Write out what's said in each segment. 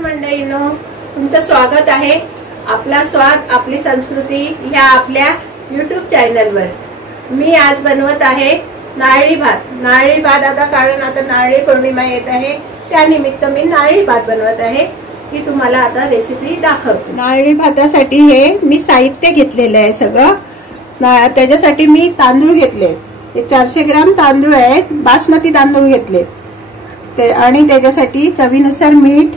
मंडळींनो, तुमचं स्वागत आहे आपला स्वाद आपली संस्कृती ह्या आपल्या YouTube चॅनलवर। मी आज बनवत आहे नारळी भात। आता कारण आता नारळी पौर्णिमा येत आहे, त्यानिमित्त मी नारळी भात बनवत आहे की तुम्हाला आता रेसिपी दाखवते। नारळी भातासाठी हे मी साहित्य घेतलेलं आहे सगळं। त्याच्यासाठी मी तांदूळ घेतले, हे 400 ग्राम तांदूळ आहेत, बासमती तांदूळ घेतले ते, आणि त्याच्यासाठी चवीनुसार मीठ,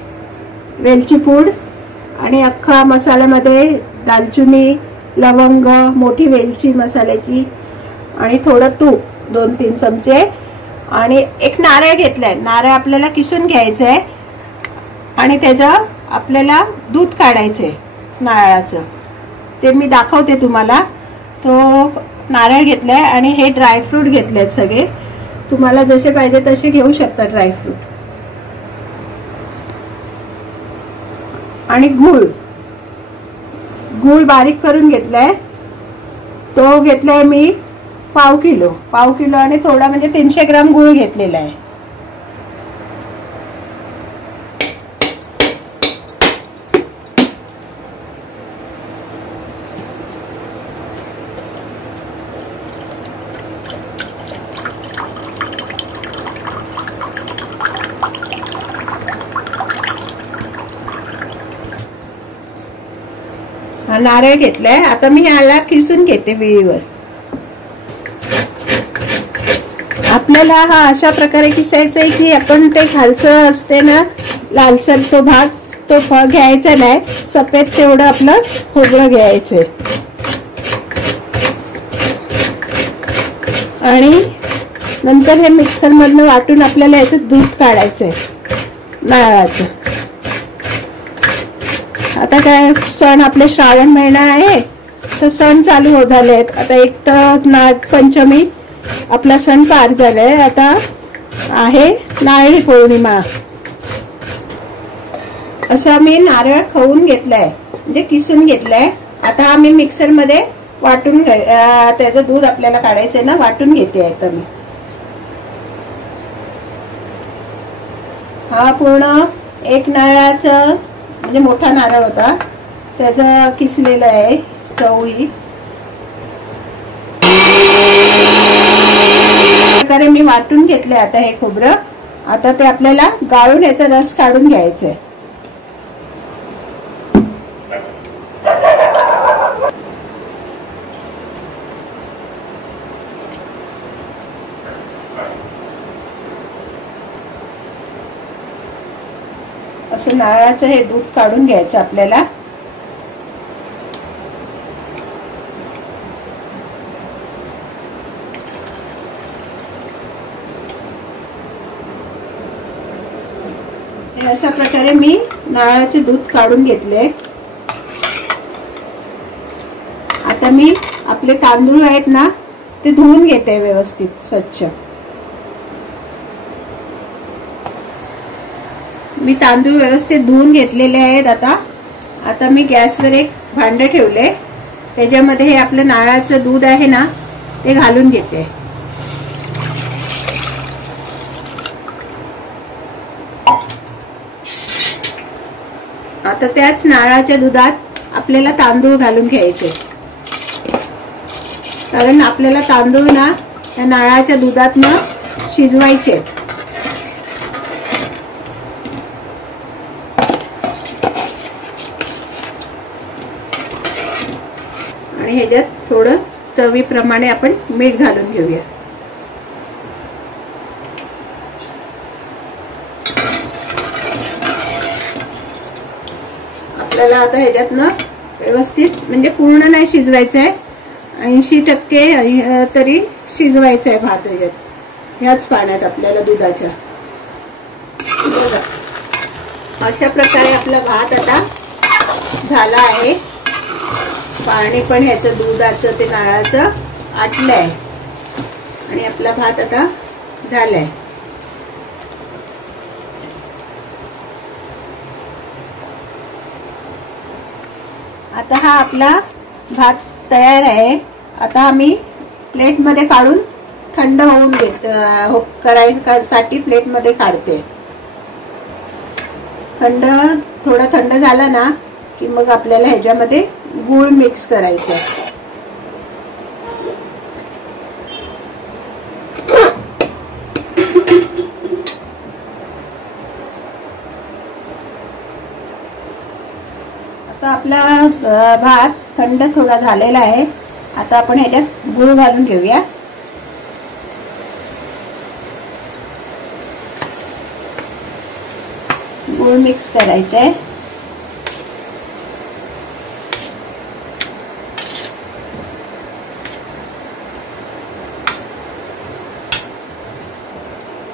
वेलची पूड आणि अख्खा मसाल्यामध्ये दालचिनी, लवंग, मोठी वेलची मसाल्याची आणि थोडं तूप 2-3 चमचे आणि एक नारळ घेतलाय। नारळ आपल्याला किसून घ्यायचंय आणि त्याचं आपल्याला दूध काढायचंय नारळाचं, ते मी दाखवते तुम्हाला। तो नारळ घेतलाय आणि हे ड्रायफ्रूट घेतलेत सगळे, तुम्हाला जसे पाहिजे तसे घेऊ शकता ड्रायफ्रूट। आणि गूळ बारीक करून घेतलाय, तो घेतलाय मी पाव किलो आणि थोडा म्हणजे 300 ग्राम गूळ घेतलेला आहे। नारळ घेतलाय, आता मी याला किसून घेते विळीवर। आपल्याला हा अशा प्रकारे किसायचा आहे की आपण ते खालचं असते ना लालसर तो भाग, तो घ्यायचा नाही, सफेद तेवढं आपलं खोबरं घ्यायचंय आणि नंतर हे मिक्सर मधनं वाटून आपल्याला याचं दूध काढायचंय नारळाचं। आता काय सण आपले श्रावण महिना आहे, तर सण चालू झालेत। आता एक तर नागपंचमी आपला सण पार झालाय, आता आहे नारळी पौर्णिमा। असा मी नारळ खवून घेतलाय, म्हणजे किसून घेतलाय। आता आम्ही मिक्सर मध्ये वाटून त्याचं दूध आपल्याला काढायचंय ना, वाटून घेते आता मी। हा पूर्ण एक नारळाचं म्हणजे मोठा नारळ होता, त्याचं किसलेलं आहे चवळी प्रकारे मी वाटून घेतले। आता हे खोबरं, आता ते आपल्याला गाळून याचा रस काढून घ्यायचंय। असं नारळाचं हे दूध काढून घ्यायचं आपल्याला। अशा प्रकारे मी नारळाचे दूध काढून घेतले। आता मी आपले तांदूळ आहेत ना, ते धुवून घेते व्यवस्थित स्वच्छ। मी तांदूळ व्यवस्थित धुवून घेतलेले आहेत। आता मी गॅसवर एक भांडं ठेवले, त्याच्यामध्ये हे आपलं नारळाचं दूध आहे ना, ते घालून घेते। आता त्याच नारळाच्या दुधात आपल्याला तांदूळ घालून घ्यायचे, कारण आपल्याला तांदूळ ना त्या नारळाच्या दुधातनं शिजवायचे। आणि ह्याच्यात थोडं चवीप्रमाणे आपण मीठ घालून घेऊया। आपल्याला आता ह्याच्यातनं व्यवस्थित म्हणजे पूर्ण नाही शिजवायचंय, 80% तरी शिजवायचंय भात ह्याच्यात, ह्याच पाण्यात आपल्याला दुधाच्या। अशा प्रकारे आपला भात आता झाला आहे, पाणी पण ह्याचं दुधाचं ते नारळाचं आटलंय आणि आपला भात आता झालाय। आता हा आपला भात तयार आहे। आता आम्ही प्लेट मध्ये काढून थंड होऊन करायसाठी प्लेट मध्ये काढते। थोडा थंड झाला ना की मग आपल्याला ह्याच्यामध्ये गूळ मिक्स करायचं. आता आपला भात थंड थोडा झालेला आहे. आता आपण ह्याच्यात गूळ घालून घेऊया. गूळ मिक्स करायचं आहे.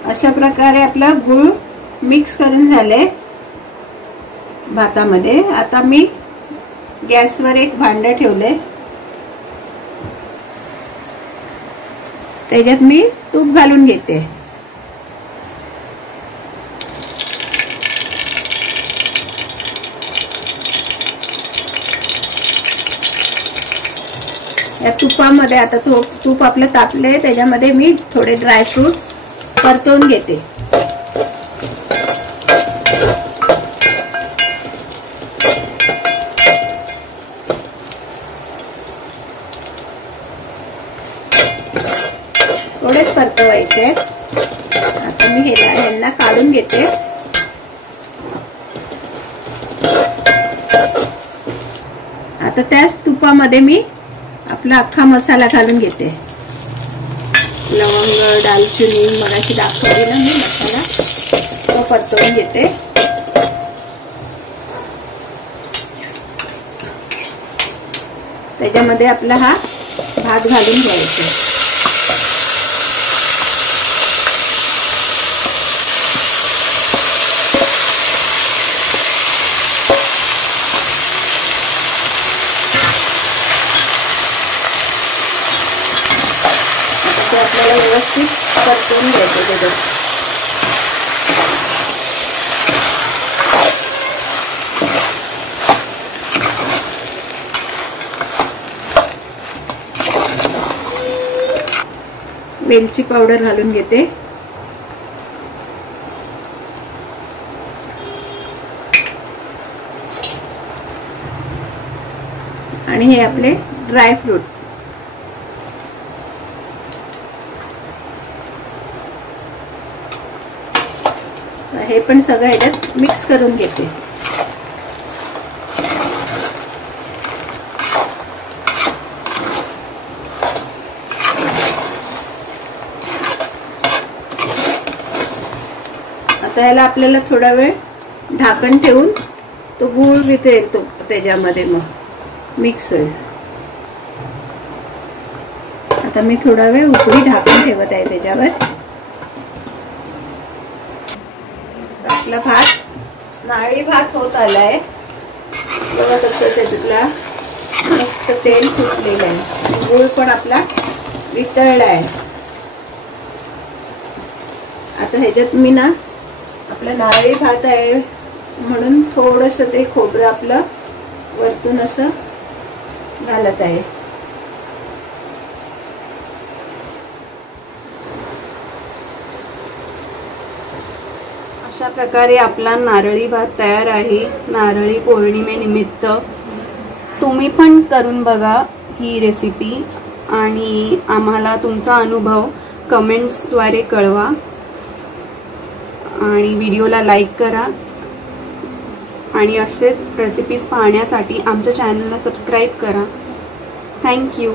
अशा प्रकारे आपला गूळ मिक्स करून झाले भातामध्ये. आता मी गॅसवर एक भांडं ठेवले. त्याच्यात मी तूप घालून घेते. या तुपामध्ये आता तूप आपलं तापले. त्याच्यामध्ये मी थोडे ड्रायफ्रूट परतवून घेते. थोडेच परतवायचे. आता मी ह्यांना काढून घेते. आता त्याच तुपामध्ये मी आपला अख्खा मसाला घालून घेते. लवंग, दालचिनी मगाशी दाखवली ना मी मसाला, तो परतवून घेते. त्याच्यामध्ये आपला हा भात घालून घ्यायचा. आपल्याला व्यवस्थित परतवून घ्यायचं. त्याच्यात वेलची पावडर घालून घेते. आणि हे आपले ड्रायफ्रूट. हे पण सगळं ह्याच्यात मिक्स करून घेते. आता याला आपल्याला थोडा वेळ ढाकण ठेवून तो गूळ वितळेल, तो त्याच्यामध्ये मग मिक्स होईल. आता मी थोडा वेळ उकळी ढाकून ठेवत आहे त्याच्यावर. आपला भात नारळी भात होत आलाय बघा. कसं त्याच्यातला मस्त तेल सुटलेलं आहे. गूळ पण आपला वितळला आहे. आता ह्याच्यात मी ना आपला नारळी भात आहे म्हणून थोडस ते खोबरं आपलं वरतून असं घालत आहे. अशा प्रकारे आपला नारळी भात तयार आहे नारळी पौर्णिमेनिमित्त. तुम्ही पण करून बघा ही रेसिपी आणि आम्हाला तुमचा अनुभव कमेंट्सद्वारे कळवा. आणि व्हिडिओला लाईक करा. आणि असेच रेसिपीज पाहण्यासाठी आमच्या चॅनलला सबस्क्राईब करा. थँक्यू.